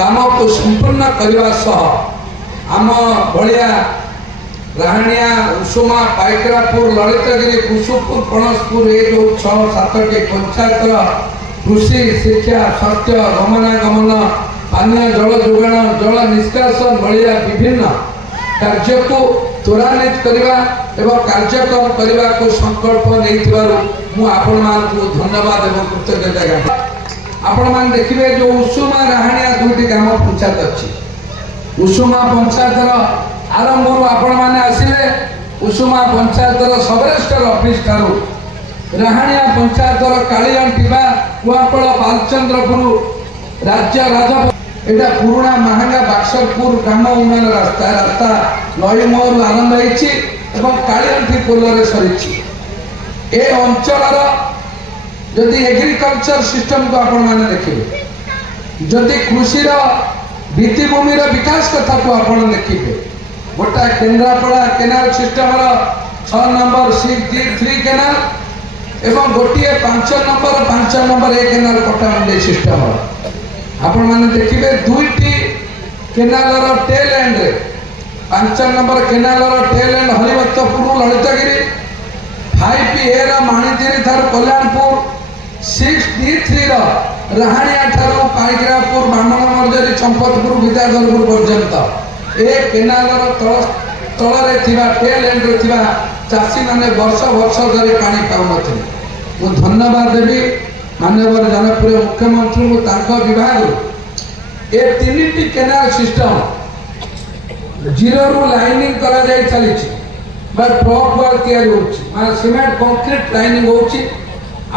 काम को संपूर्ण करने आम भाया राहणिया उषुमा पाइकरापुर ललितगिरी कुसुमपुर पणसपुर ये जो 6-7टी पंचायत कृषि शिक्षा स्वास्थ्य गमनागमन पानीय जल जोगाण जल निष्कासन भाया विभिन्न कार्य को त्वरान्वित करने एवं कार्यक्रम करने को संकल्प नहीं धन्यवाद एवं कृतज्ञता ज्ञापन। आपण मैंने देखिए जो उषुमा राहणिया 2टी ग्राम पंचायत अच्छी उषुमा पंचायत आरंभ आपण मैंने आसिले उषुमा पंचायत सबरेस्टर ऑफिस ठारू राहणिया पंचायत कालीअंटीबा कुआपड़ बालचंद्रपुर राज्य राजपथ एटा पुराना महंगा बाक्सरपुर ग्राम उन्नयन रास्ता नईमहल आरंभ हो कालीअंटी पोलरे सरी ए अंचल जदि एग्रीकल्चर सिस्टम को आपण मैंने देखिए जदि कृषि भित्तिभूमि विकास कथा को आपण देखिए गोटा Kendrapara canal system 6 number 6D3 canal एवं गोटे 5 नंबर ए केनाल कटामुंडे सिस्टम आपण मैंने देखिए 2टी canal tail end 5 number canal tail end Haribhaktapur Lalitgiri 5A माणितिरी थार कल्याणपुर 6D3 राहणिया ठारू पाइकरापुर ब्राह्मण मर्जरी चंपतपुर विद्याधरपुर पर्यंत ए केनाल तल टेल एंड चाषी मैंने वर्ष धरी पानी पाऊन धन्यवाद देवी माननीय जनप्रिय मुख्यमंत्री को विभाग ए 3टी केनाल सिस्टम जीरो रु लाइनिंग करा जाई चली ट्रक वर्क या सीमेंट कंक्रीट लाइनिंग होची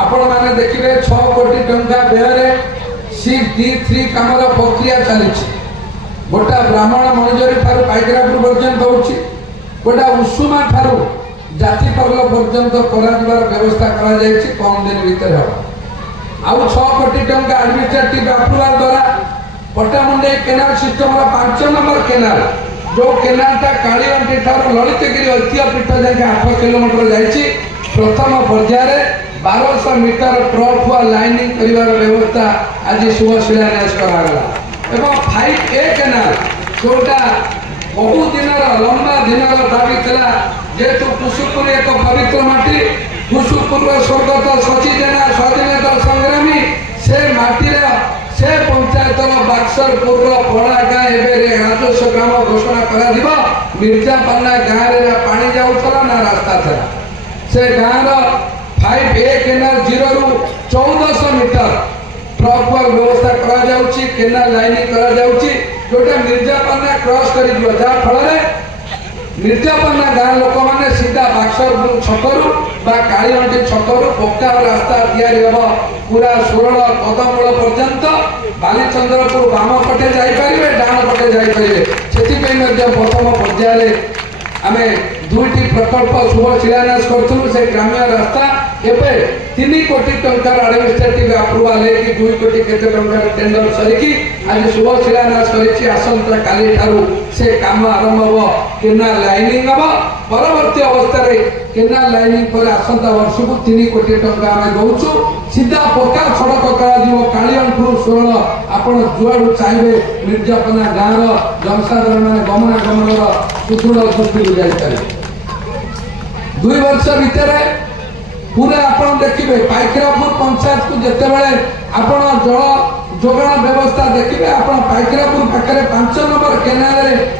आपण माने देखिबे 6 कोटी टंका व्यय 6D3 कामर प्रक्रिया चली गोटा ब्राह्मण मणिजरी ठारू पाइकरापुर पर्यंत होची गोटा उषुमा ठारू जाति पर्ल पर्यंत करार व्यवस्था करा जायछि कम दिन भीतर हो आउ 6 कोटी टंका एडमिनिस्ट्रेटिव अप्रूवल द्वारा पटामुंडे केनाल सिस्टम 5 नंबर केनाल जो केनालटा कालीअंटी ठारू ललितगिरी ऐतिह्य पीठ जाके 8 किलोमीटर जाइछि प्रथम पर्यायर 1200 मीटर ट्रक व लाइनिंग करिवार व्यवस्था आज शुभ शिलान्यास करागला एवं 5A केनाल जोटा बहु दिन लंबा दिन दाबी था जेहेतु कुसुमपुर एक पवित्र माटी कुसुमपुर स्वर्गत शची जेना स्वाधीनता संग्रामी से माटी से पंचायत बाक्सरपुर पड़ा गाँ एवं राजस्व ग्राम घोषणा कर मिर्जापाना गाँव में पानी जाऊला ना रास्ता था से गाँव 5A केनाल 0 रु 1400 मीटर ट्रक वर्क व्यवस्था करा जाउची केनाल लाइनिंग करा जाउची जोटा मिर्जापाना क्रॉस करी दियो जा फल मिर्जापाना गाँव लोक मैंने सीधा बाक्सरपुर छकरू बा कालीअंटी छकरू पक्का रास्ता तैयारी हम पूरा 16 कदमूल पर्यंत बालीचंद्रपुर बाम पटे जाइपारे डाण पटे जाइपारे से प्रथम पर्यायर आम 2टी प्रकल्प शुभ शिलान्यास करूँ से ग्राम्य रास्ता एवं 3 कोटी टंकार एडमिनिस्ट्रेटिव अप्रूवल है 2 कोटी केते टंकार टेंडर सरिकी आज शुभ शिलान्यास करिछि आसंता काली ठारू से काम आरंभ हो केनाल लाइनिंग हम परवर्ती अवस्था केनाल लाइनिंग पर आसंता वर्ष को 3 कोटी टंका आम दौचु सीधा पक्का सड़क कर कालीअंटी 16 आपण जुआड़ू चाहिए मिर्जापाना गाँव जनसाधारण मैंने गमनागमन सुदृढ़ दृष्टि जाए 2 वर्ष भितर पूरा आपण देखिए पाइकरापुर पंचायत को जिते बड़े आपण जल जोगाण व्यवस्था देखिए आपण पाइकरापुर पाखे 5 नंबर केनाल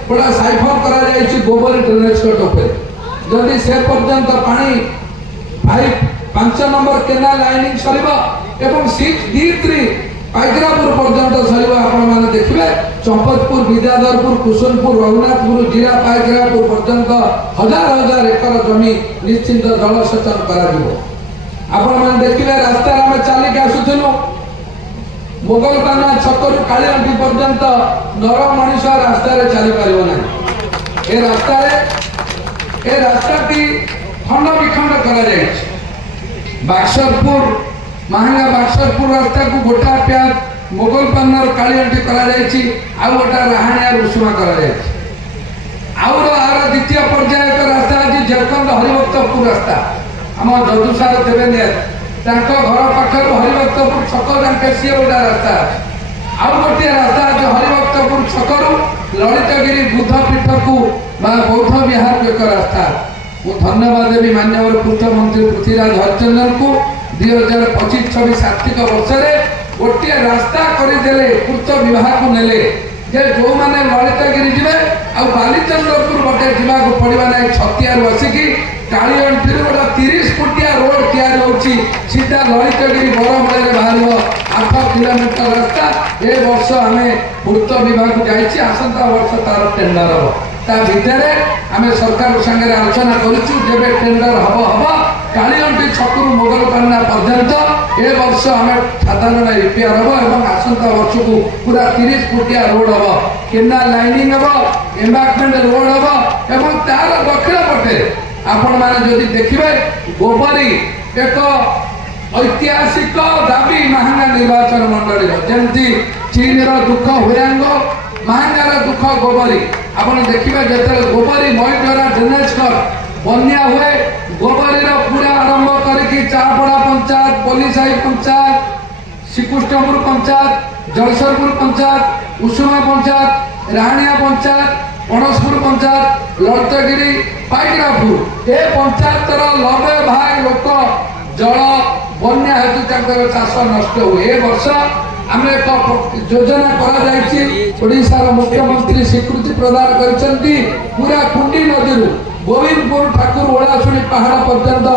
बड़ा साइफन करा गोबर ड्रेनेज कट जदि से पर्यंत पानी 5 नंबर केनाल लाइनिंग सरीबा एवं 6D3 पाइकरापुर पर्यंत सरीबा आपण माने देखिए चंपतपुर विद्याधरपुर कुसुमपुर रघुनाथपुर जिला पाइकरापुर पर्यंत हजार एकर जमी निश्चिंत जलसेचन करा दिबो आपण माने देखिए रास्ता आम चलिक आसुथिलु मोगलपाना छकरू कालीअंटी पर्यंत नर मनीष रास्ता चली पारिबो ना ए रास्ताटी खंड विखंड करा जायछि बाक्सरपुर महंगा बाक्सरपुर रास्ता को गोटा प्याज मोगलपानार कालीअंटी करा जायछि आ गोटा राहणिया उषुमा करा जायछि आउर आर द्वितीय पर्याय रास्ता आज झारखंड हरिभक्तपुर रास्ता आम जदुसार देवेंद्र घर पाखर हरिभक्तपुर छक जाके सी गोटा रास्ता ଆଉ ଗୋଟିଏ ରାସ୍ତା ଅଛି ହରିଭକ୍ତପୁର ଛକରୁ ଲଳିତଗିରି ବୁଦ୍ଧ ପୀଠକୁ ବା ବୌଦ୍ଧ ବିହାରକୁ ଏକ ରାସ୍ତା। ମୁଁ ଧନ୍ୟବାଦ ଦେବି ମାନ୍ୟବର ପୂର୍ତ୍ତ ମନ୍ତ୍ରୀ ପୃଥ୍ୱୀରାଜ ହରିଚନ୍ଦନଙ୍କୁ 2025-26 ଆର୍ଥିକ ବର୍ଷରେ ଗୋଟିଏ ରାସ୍ତା କରିଦେଲେ ପୂର୍ତ୍ତ ବିଭାଗକୁ ନେଲେ ଯେ ଯେଉଁମାନେ ଲଳିତଗିରି ଯିବେ ଆଉ ବାଲିଚନ୍ଦ୍ରପୁର ଗୋଟେ ଯିବାକୁ ପଡ଼ିବ ନାହିଁ। ଛତିଆରୁ ଆସିକି କାଳିଅଣ୍ଠିରୁ ଗୋଟେ 30 ଫୁଟିଆ ରୋଡ ତିଆରି ହେଉଛି ସିଧା ଲଳିତଗିରି ବରମୂଳରେ ବାହାରିବ 8 କିଲୋମିଟର ରାସ୍ତା। ଏ ବର୍ଷ ଆମେ ପୂର୍ତ୍ତ ବିଭାଗକୁ ଯାଇଛି, ଆସନ୍ତା ବର୍ଷ ତାର ଟେଣ୍ଡର ହବ। ତା ଭିତରେ ଆମେ ସରକାର ସାଙ୍ଗରେ ଆଲୋଚନା କରିଛୁ ଯେବେ ଟେଣ୍ଡର ହବ କାଳିଅଣ୍ଠି ଛକରୁ ମୋଗଲପାଣ୍ଡା ପର୍ଯ୍ୟନ୍ତ ଏ ବର୍ଷ ଆମେ ସାଧାରଣ ରିପେୟାର ହବ ଏବଂ ଆସନ୍ତା ବର୍ଷକୁ ପୁରା 30 ଫୁଟିଆ ରୋଡ ହବ, କେନାଲ ଲାଇନିଂ ହବ, ଏମ୍ବାଙ୍କମେଣ୍ଟ ରୋଡ ହବ ଏବଂ ତାର ଦକ୍ଷିଣ ପଟେ ଆପଣ ମାନେ ଯଦି ଦେଖିବେ ଗୋବରୀ ଏକ ଐତିହାସିକ ଦାବି ମାହାଙ୍ଗା ନିର୍ବାଚନ ମଣ୍ଡଳୀର, ଯେମିତି ଚୀନର ଦୁଃଖ ହୁୟାଙ୍ଗ ମାହାଙ୍ଗାର ଦୁଃଖ ଗୋବରୀ। ଆପଣ ଦେଖିବେ ଯେତେବେଳେ ଗୋବରୀ ମଇଦ୍ୱାରା ଡ୍ରେନେଜ କର ବନ୍ୟା ହୁଏ ଗୋବରୀର ପୁରା ଆରମ୍ଭ କରିକି ଚାପଡ଼ା ପଞ୍ଚାୟତ, ପୋଲିସାହି ପଞ୍ଚାୟତ, ଶ୍ରୀକୃଷ୍ଣପୁର ପଞ୍ଚାୟତ, ଜଳେଶ୍ୱରପୁର ପଞ୍ଚାୟତ, ଉଷୁମା ପଞ୍ଚାୟତ, ରାହାଣିଆ ପଞ୍ଚାୟତ, ପଣସପୁର ପଞ୍ଚାୟତ, ଲଳିତଗିରି, ପାଇକରାପୁର ଏ ପଞ୍ଚାୟତର 90 ଭାଗ ଲୋକ ଜଳ ବନ୍ୟା ହେତୁ ତାଙ୍କର ଚାଷ ନଷ୍ଟ ହୁଏ। ଏ ବର୍ଷ ଆମେ ଏକ ଯୋଜନା କରାଯାଇଛି, ଓଡ଼ିଶାର ମୁଖ୍ୟମନ୍ତ୍ରୀ ସ୍ୱୀକୃତି ପ୍ରଦାନ କରିଛନ୍ତି। ପୁରା କୁଣ୍ଡି ନଦୀରୁ ଗୋବିନ୍ଦପୁର ଠାକୁର ଓଳାଶୁଣୀ ପାହାଡ଼ ପର୍ଯ୍ୟନ୍ତ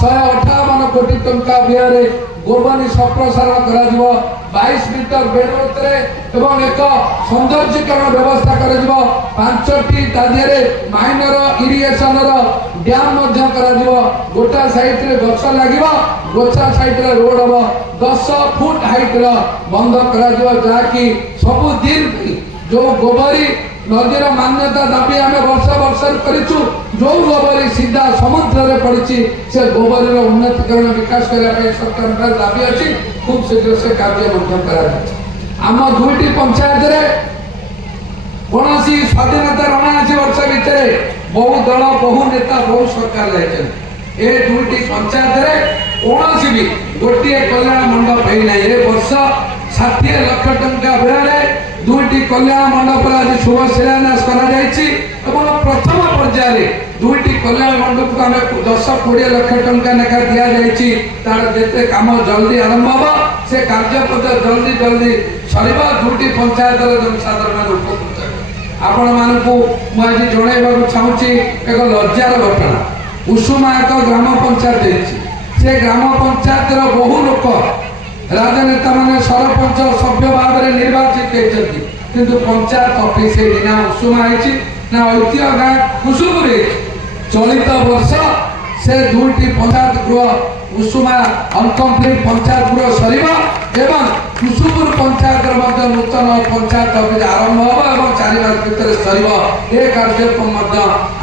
158 କୋଟି ଟଙ୍କା ବ୍ୟୟରେ ଗୋବରୀ ସମ୍ପ୍ରସାରଣ କରାଯିବ। 22 ମିଟର ବେଡୱେଥରେ ଏବଂ ଏକ ସୌନ୍ଦର୍ଯ୍ୟକରଣ ବ୍ୟବସ୍ଥା କରାଯିବ। 5ଟି ତା ଦେହରେ ମାଇନର ଇରିଗେସନର ଡ୍ୟାମ ମଧ୍ୟ କରାଯିବ। ଗୋଟା ସାଇଡରେ ଗଛ ଲାଗିବ, ଗୋଟା ସାଇଡରେ ରୋଡ ହବ। 10 ଫୁଟ ହାଇଟର ବନ୍ଧ କରାଯିବ, ଯାହାକି ସବୁଦିନ ଯୋଉ ଗୋବରୀ ନଦୀର ମାନ୍ୟତା ଦାବି ଆମେ ବର୍ଷ କରିଛୁ। ଯୋଉ ଗୋବରୀ ସିଧା ସମୁଦ୍ରରେ ପଡ଼ିଛି ସେ ଗୋବରୀର ଉନ୍ନତିକରଣ ବିକାଶ କରିବା ପାଇଁ ସରକାରଙ୍କର ଦାବି ଅଛି। ଖୁବ୍ ଶୀଘ୍ର ସେ କାର୍ଯ୍ୟ ମଧ୍ୟ କରାଯାଉଛି। ଆମ 2ଟି ପଞ୍ଚାୟତରେ କୌଣସି ସ୍ୱାଧୀନତାର 79 ବର୍ଷ ଭିତରେ ବହୁ ଦଳ, ବହୁ ନେତା, ବହୁ ସରକାର ଯାଇଛନ୍ତି। ଏ 2ଟି ପଞ୍ଚାୟତରେ କୌଣସି ବି ଗୋଟିଏ କଲ୍ୟାଣ ମଣ୍ଡପ ହେଇନାହିଁ। ଏ ବର୍ଷ 60 ଲକ୍ଷ ଟଙ୍କା ବ୍ୟୟରେ 2ଟି କଲ୍ୟାଣ ମଣ୍ଡପର ଆଜି ଶୁଭ ଶିଳାନ୍ୟାସ କରାଯାଇଛି ଏବଂ ପ୍ରଥମ ପର୍ଯ୍ୟାୟରେ 2ଟି କଲ୍ୟାଣ ମଣ୍ଡପକୁ ଆମେ 10-20 ଲକ୍ଷ ଟଙ୍କା ଲେଖା ଦିଆଯାଇଛି। ତାର ଯେତେ କାମ ଜଲ୍ଦି ଆରମ୍ଭ ହବ ସେ କାର୍ଯ୍ୟ ମଧ୍ୟ ଜଲ୍ଦି ସରିବ। 2ଟି ପଞ୍ଚାୟତର ଜନସାଧାରଣ ଉପକୃତ ହେବେ। ଆପଣମାନଙ୍କୁ ମୁଁ ଆଜି ଜଣାଇବାକୁ ଚାହୁଁଛି ଏକ ଲଜ୍ଜାର ଘଟଣା। ଉଷୁମା ଏକ ଗ୍ରାମ ପଞ୍ଚାୟତ ହେଇଛି। ସେ ଗ୍ରାମ ପଞ୍ଚାୟତର ବହୁ ଲୋକ ରାଜନେତା ମାନେ ସରପଞ୍ଚ ସଭ୍ୟ ଭାବରେ ନିର୍ବାଚିତ ହେଇଛନ୍ତି, କିନ୍ତୁ ପଞ୍ଚାୟତ ଅଫିସ ହେଇନି। ନା ଉଷୁମା ହେଇଛି ନା ଐତିହ୍ୟ ଗାଁ କୁସୁପୁର ହେଇଛି। ଚଳିତ ବର୍ଷ ସେ 2ଟି ପଞ୍ଚାୟତ ଗୃହ ଉଷୁମା ଅନକମ୍ପ୍ଲିଟ ପଞ୍ଚାୟତ ଗୃହ ସରିବ ଏବଂ କୁସୁପୁର ପଞ୍ଚାୟତର ମଧ୍ୟ ନୂତନ ପଞ୍ଚାୟତ ଅଫିସ ଆରମ୍ଭ ହେବ ଏବଂ 4 ମାସ ଭିତରେ ସରିବ। ଏ କାର୍ଯ୍ୟକ୍ରମ ମଧ୍ୟ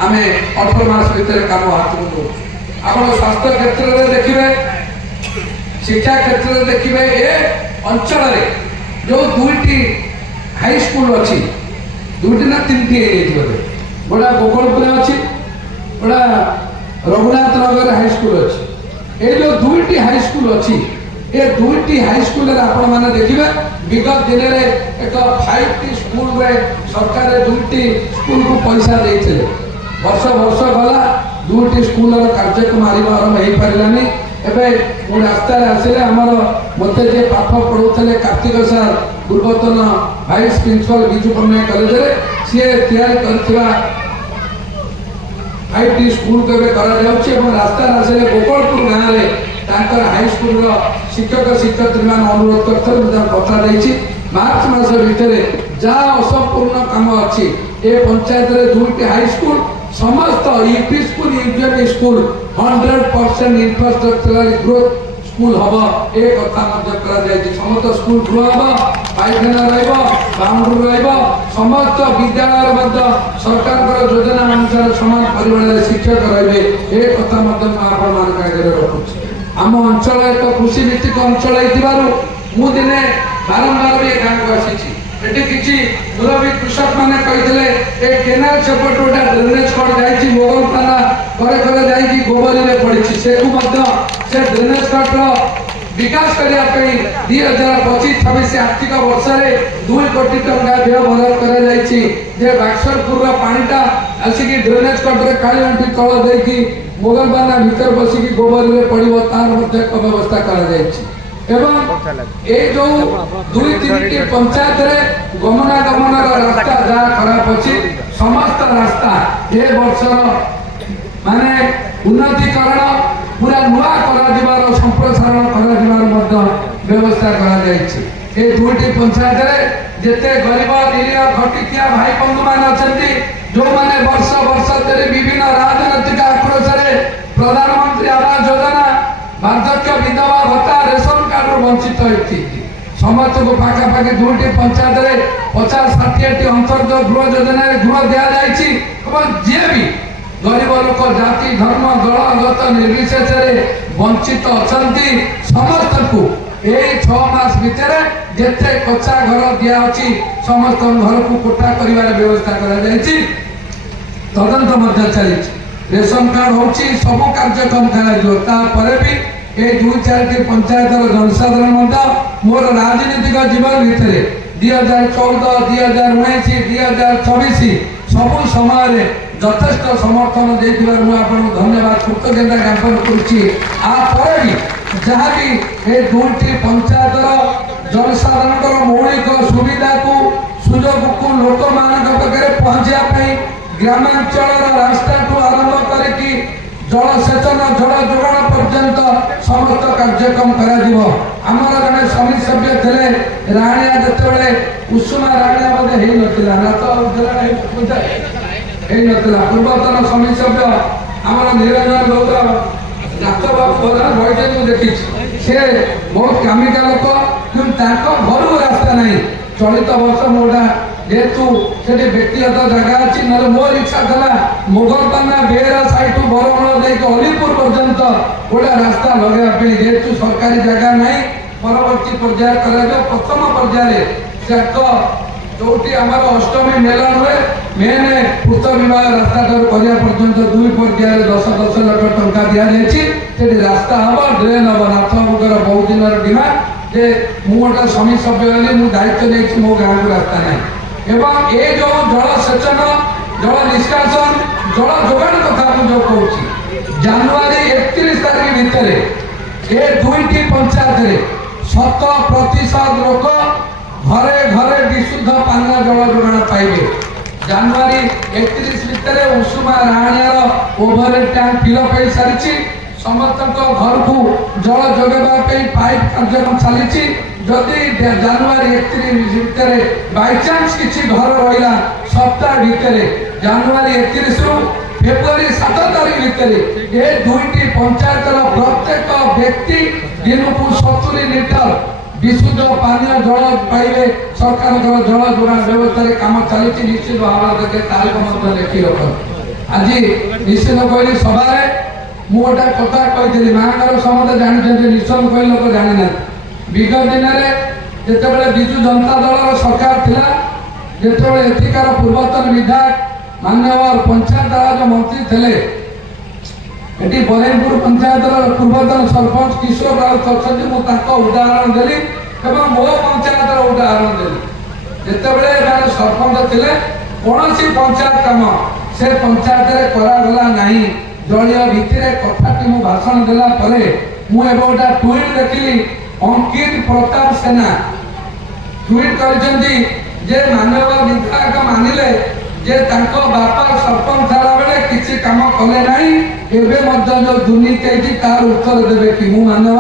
ଆମେ 18 ମାସ ଭିତରେ କାମ ହାତକୁ ଦେଉଛୁ। ଆପଣ ସ୍ୱାସ୍ଥ୍ୟ କ୍ଷେତ୍ରରେ ଦେଖିବେ, ଶିକ୍ଷା କ୍ଷେତ୍ରରେ ଦେଖିବେ, ଏ ଅଞ୍ଚଳରେ ଯୋଉ 2ଟି ହାଇସ୍କୁଲ ଅଛି, 2ଟି ନା 3ଟି ହେଇଯାଇଛି ବୋଧେ। ଗୋଟା ଗୋକଳପୁରରେ ଅଛି, ଗୋଟା ରଘୁନାଥ ନଗରରେ ହାଇସ୍କୁଲ ଅଛି। ଏ ଯୋଉ 2ଟି ହାଇସ୍କୁଲ ଅଛି, ଏ 2ଟି ହାଇସ୍କୁଲରେ ଆପଣ ମାନେ ଦେଖିବେ ବିଗତ ଦିନରେ ଏକ 5ଟି ସ୍କୁଲରେ ସରକାର 2ଟି ସ୍କୁଲକୁ ପଇସା ଦେଇଥିଲେ। ବର୍ଷ ଗଲା 2ଟି ସ୍କୁଲର କାର୍ଯ୍ୟକ୍ରମ ଆରମ୍ଭ ହେଇପାରିଲାନି। ଏବେ ମୁଁ ରାସ୍ତାରେ ଆସିଲେ ଆମର ମୋତେ ଯିଏ ପାଠ ପଢ଼ଉଥିଲେ କାର୍ତ୍ତିକ ସାର୍, ପୂର୍ବତନ ଭାଇସ୍ ପ୍ରିନ୍ସିପାଲ ବିଜୁ ପଟ୍ଟନାୟକ କଲେଜରେ, ସିଏ ତିଆରି କରିଥିବା 5ଟି ସ୍କୁଲକୁ ଏବେ କରାଯାଉଛି ଏବଂ ରାସ୍ତାରେ ଆସିଲେ ଗୋକଳପୁର ଗାଁରେ ତାଙ୍କର ହାଇସ୍କୁଲର ଶିକ୍ଷକ ଶିକ୍ଷୟିତ୍ରୀମାନେ ଅନୁରୋଧ କରିଥିଲେ, ମୁଁ ତାଙ୍କୁ କଥା ଦେଇଛି ମାର୍ଚ୍ଚ ମାସ ଭିତରେ ଯାହା ଅସମ୍ପୂର୍ଣ୍ଣ କାମ ଅଛି ଏ ପଞ୍ଚାୟତରେ 2ଟି ହାଇସ୍କୁଲ, ସମସ୍ତ UP school, UPME school 100% infrastructural growth school ହବ। ଏ କଥା ମଧ୍ୟ କରାଯାଇଛି। ସମସ୍ତ ସ୍କୁଲ ଗୃହ ହବ, ପାଇଖାନା ରହିବ, ବାଉଣ୍ଡରୀ ରହିବ। ସମସ୍ତ ବିଦ୍ୟାଳୟରେ ମଧ୍ୟ ସରକାରଙ୍କର ଯୋଜନା ଅନୁସାରେ ସମାନ ପରିମାଣରେ ଶିକ୍ଷକ ରହିବେ। ଏ କଥା ମଧ୍ୟ ମୁଁ ଆପଣମାନଙ୍କ ଆଗରେ ରଖୁଛି। ଆମ ଅଞ୍ଚଳ ଏକ କୃଷି ଭିତ୍ତିକ ଅଞ୍ଚଳ ହେଇଥିବାରୁ ମୁଁ ଦିନେ ବାରମ୍ବାର ବି ଏ ଗାଁକୁ ଆସିଛି। ଏଠି କିଛି ମୁରବୀ କୃଷକ ମାନେ କହିଥିଲେ ଏ କେନାଲ ସେପଟ ଗୋଟେ ଡ୍ରେନେଜ କଡ଼ ଯାଇଛି, ମୋଗଲପାଣ୍ଡା ଘରେ ଯାଇକି ଗୋବରୀରେ ପଡ଼ିଛି। ସେକୁ ମଧ୍ୟ ସେ ଡ୍ରେନେଜ କଡ଼ର विकास करने 2025-26 आर्थिक वर्ष में 2 कोटी टंका व्यय बराद कर बाक्सरपुर पानीटा आसिक ड्रेनेज कट्रे काली आंटी तल देखी मोगलबाना भीतर बसिकी गोबर में पड़ो तार व्यवस्था एवं ये जो 2-3 पंचायत रे गमनागमन रास्ता जहाँ खराब अच्छी समस्त रास्ता ए वर्ष माने उन्नतीकरण पूरा नुआ कर संप्रसारण कर व्यवस्था कर 2टी पंचायत रे जेते गरीब निरीह खटिकिया भाई बंधु मान अच्छा जो माने वर्ष वर्ष धरी विभिन्न राजनैतिक आक्रोश प्रधानमंत्री आवास योजना वार्धक्य विधवा भत्ता रेशन कार्ड वंचित होती समस्त को पाखापाखि 2टी पंचायत रे 50-60 अंतर्गत गृह योजना गृह दि जाए जी भी गरीब लोक जाति धर्म दलगत निर्विशेष वंचित अच्छा समस्त को यही 6 मास भितर जिते कच्चा घर दिखाई समस्त घर को कोठा कर व्यवस्था कर तदंत चली रेशन कार्ड हूँ सब कार्यक्रम कर भी ये 2-4टी पंचायत जनसाधारण मोर राजनीतिक जीवन भितर 2014, 2019, 2024 सब समय यथेष्ट समर्थन देथिबार धन्यवाद कृतज्ञता ज्ञापन करुच्ची जहाँ भी ये 2टी पंचायत जनसाधारण मौलिक सुविधा को सुजोग को लोक मान पहुँचापी ग्रामांचल रास्ता ठू आरंभ करके जलसेचन जल जोगाण पर्यंत समस्त कार्यक्रम आमर जड़े समिति सभ्य थे राणिया जिते उषुमा राणिया बोधे ना तो पूर्वतन समिति सभ्य आमर निरंजन गौर नाथ बाबू प्रधान रही देखी सी बहुत कामिका लोक कि घर रास्ता नहीं चलित वर्ष मोटा जेहेतु से व्यक्तिगत जगह अच्छी ना मोर इच्छा था मोगलपाना बेहरा साइड बरगढ़ देख अलीपुर पर्यंत गोटे रास्ता लगे जेहेतु सरकारी जगह नहीं परवर्ती पर्याय कर प्रथम पर्याय जो आम अष्टमी मेलन हुए मेन पूत विवाह रास्ता करने पर्यंत 2 पर्याय 10-10 लाख टंका दि जाए रास्ता हम ड्रेन हम नाथ बाबूर बहुत दिन डिमांड जे मुझे समिति सभ्य हली मु दायित्व नहीं मो गाँव को रास्ता नहीं एवं ये जो जलसेचन जल निष्कासन जल जोगाण कथा जो कहूँ जनवरी 31 तारीख भितर ये 2टी पंचायत 100% लोक घरे घरे विशुद्ध पानीय जल जोगाण पाइबे जनवरी 31 भितर उषुमा राणियार ओभर टैंक फिलअप हो सारी समस्त घर को जल जोगाई पाइप कार्यक्रम चली जदि जनवरी 31 भितर बाई चांस किसी घर रहा सप्ताह भितर जनवरी 31 रु फेब्रुआरी 7 तारीख भितर ये 2टी पंचायत प्रत्येक व्यक्ति दिन को 70 लिटर विशुद्ध पानीय जल पाइबे सरकार जल जोगाण व्यवस्था काम चली निश्चित भाव तारीख देखी रख आज निश्चित कहली सभा मुझे कथा कही महानगर समस्त जानते निश्चय कही लोक जानी ना विगत दिन में जिते विजु जनता दल सरकार थिला जिते एथिकार पूर्वतन विधायक माननीय पंचायत राज मंत्री थे ये बरहमपुर पंचायत पूर्वतन सरपंच किशोर राउत अच्छा उदाहरण देली एवं मो पंचायत उदाहरण देली जिते सरपंच थे कौन पंचायत काम से पंचायत करागला नहीं दलिया भितर कथाटी मु भाषण देला परे मुझे गोटे ट्वीट देखिली अंकित प्रताप सेना ट्वीट करछंती जे मानव विधायक मानिले जे तांको बापा सरपंच थाला बेले किछि काम कले नाही एबे मध्य जो दुर्नीति है तार उत्तर देबे कि मु मानव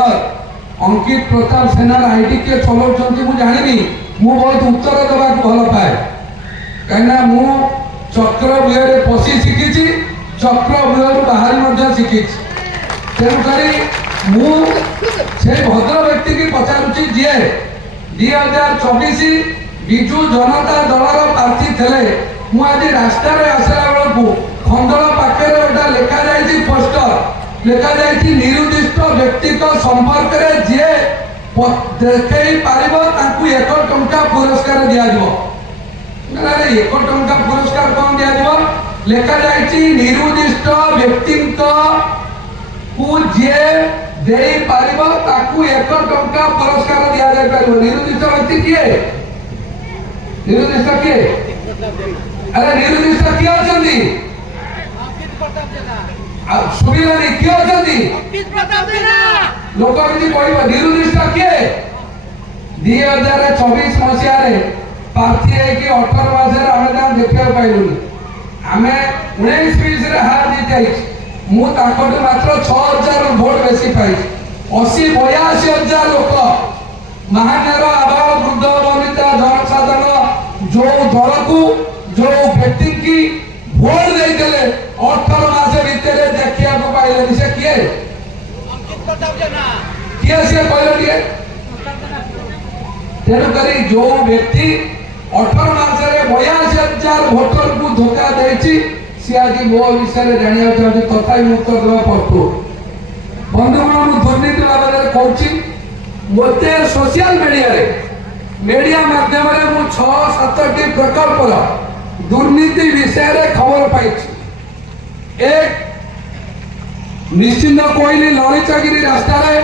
अंकित प्रताप सेना आईडी के चलाउछंती मु जानिनी मु बहुत उत्तर देबा को भल पाए कहना मु चक्र व्यूहरे पशि शिखिछि चक्र व्यूह बाहरी शिखी तेणुक से भद्र व्यक्ति की पचारुची जी 2024 विजु जनता दलर प्रार्थी थे मुझे रास्ता आसला बेलू खंडल पाखे गोटा लिखा जाए पोस्टर लिखा जाए निरुद्दिष्ट व्यक्ति संपर्क में जी देखई पार 1 टंका पुरस्कार दिज्व 1 टंका पुरस्कार कौन दिज्व लिखा जाए निरुद्दिष्ट व्यक्ति को जे जेई पारिबो ताकू 1 टंका पुरस्कार दिया जाय पारिबो। निरुद्दिष्ट व्यक्ति किए? निरुद्दिष्ट किए? अरे निरुद्दिष्ट किए अछंती? सुबिलानी किए अछंती? लोक किछि कहबो निरुद्दिष्ट किए? 2024 मसिया रे प्रार्थी है कि 18 मास रे आमे नाम देखिया पाइलुनी। आमे 19-20 रे हार जीत मु ताकटू मात्र 6000 भोट बेसी पाई। 80-82 लोक महान्यार आबाल वृद्ध वनिता जनसाधारण जो दल को जो व्यक्ति की भोट देते 18 मास भितर देखिया पाइले से किए किए से कहले तेणुकरी जो व्यक्ति 18 मास 82,000 भोटर को धोखा देछि सी आज मो विषय जानिया चाहती तथा उत्तर देवा प्रस्तुत। बंधुगण मु दुर्नीति बाबद कहूँ मते सोशल मीडिया माध्यम रे मु 6-7टी प्रकल्पर दुर्नीति विषय रे खबर पाई। एक निश्चिंत कोइली ललितगिरी रास्ता रे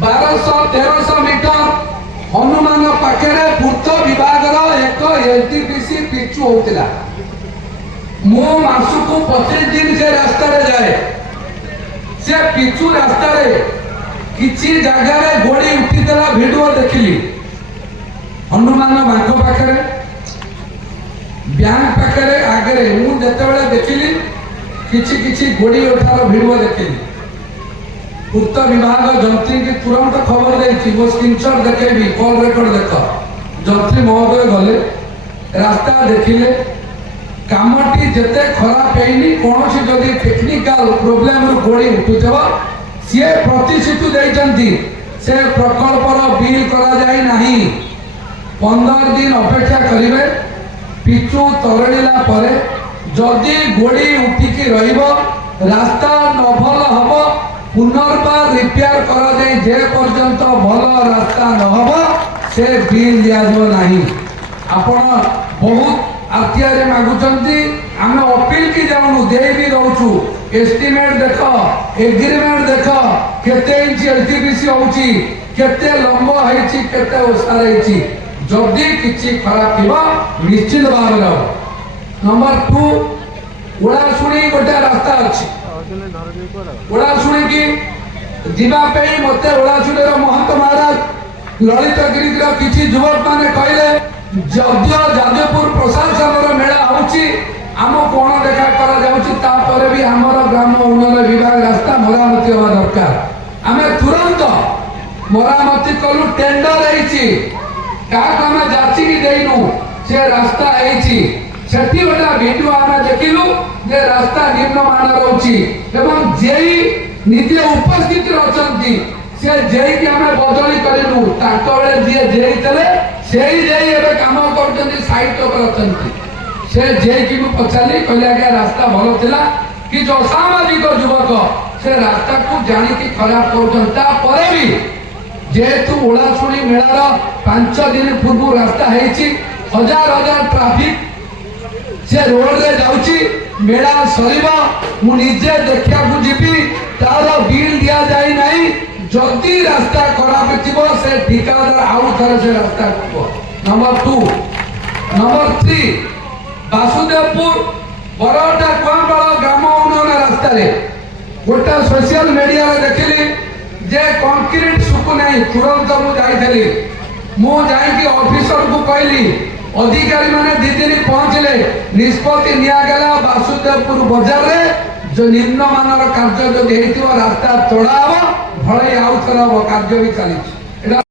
1200-1300 मीटर हनुमान पाखे पूर्त विभाग एक एलटीपीसी पिचु होता। मो मासकू 25 दिन से रास्ता रे जाए से पिचु रास्ता रे किछि जगह रे गोड़ी उठीतला वीडियो देखिली। हनुमान बांक पाखे बैंक पाखे आगे मु जेतेबेले देखिली किछि किछि गोड़ी उठार वीडियो देखिली। पूर्त विभाग जंत्री की तुरंत खबर देछि वो स्क्रीनशॉट देखेबी कॉल रिकॉर्ड देख। जंत्री महोदय गले रास्ता देखिले कामटी जेते खराब हैनी कोनोसी जदी टेक्निकल प्रॉब्लम रो गोड़ी उठुथबा सी प्रतिश्रुति दैछंती से प्रकल्पर बिल करा जाय नाही। 15 दिन अपेक्षा करिवे पिचु तरड़िला परे जदी गोड़ी उठिकी रहिबो रास्ता न भल हबो पुनर्बार रिपेयर करा जाए जे पर्यंत भल रास्ता न हबो से बिल दिया जो नाही। आपण बहुत आतियारे मागुचंती आमे अपील की जाउनु देई भी रहउछु एस्टिमेट देखो एग्रीमेंट देखो केते इंच एलटीपीसी होउची केते लंबो हैची केते ओसार हैची जदी किछि खराब थिबा निश्चित भाव रो। नंबर 2 उड़ा सुनी गोटे रास्ता अछि उड़ा सुनी की जीवा पे मते उड़ा सुनी रो महंत महाराज ललितगिरी रो किछि युवक माने कहले जदियो जादवपुर प्रशासन रो मेला होउची आमो कोन देखा करा जाउची ता परे भी हमर ग्राम उन्नयन विभाग रास्ता मरामती होवा दरकार। आमे तुरंत मरामती कलु टेंडर हैची का कामे जाची की देइनु से रास्ता हैची सेठी गोटा वीडियो आमे देखिलु जे रास्ता निम्न मान रहउची एवं जेई निजे उपस्थित रहचंती से जेई कि आमे बदली करिलु ताको बेले जे जेई तले सेही जेई एबे काम करचंती साइट पर रहचंती से जेई कि मु पछाली कहले के रास्ता भलो थिला कि जो सामाजिक युवक से रास्ता को जानि कि खराब करचंता परे भी जेतु ओला सुनी मेळार 5 दिन पूर्व रास्ता हैची हजार ट्रैफिक से रोड रे जाउची मेला सरीबा मु निजे देखिया को जीबी तार बिल दिया जाई नाही जदी रास्ता खराब थिबो से ठिकादार आउ थरे से रास्ता को। नंबर 2 नंबर 3 वासुदेवपुर बरोटा कोंबळ ग्राम उन्नयन रास्ता रे गोटा सोशल मीडिया रे देखिली जे कंक्रीट सुकु नाही तुरंत मु जाईथली मु जाई कि ऑफिसर को कहली अधिकारी माने दी दिन पहुंचले निष्पत्ति निया गेला वासुदेवपुर बाजार रे जो निम्न मानर कार्य जो हेतिबो रास्ता तोड़ा हबो भले आउ थरा कार्य भी चली।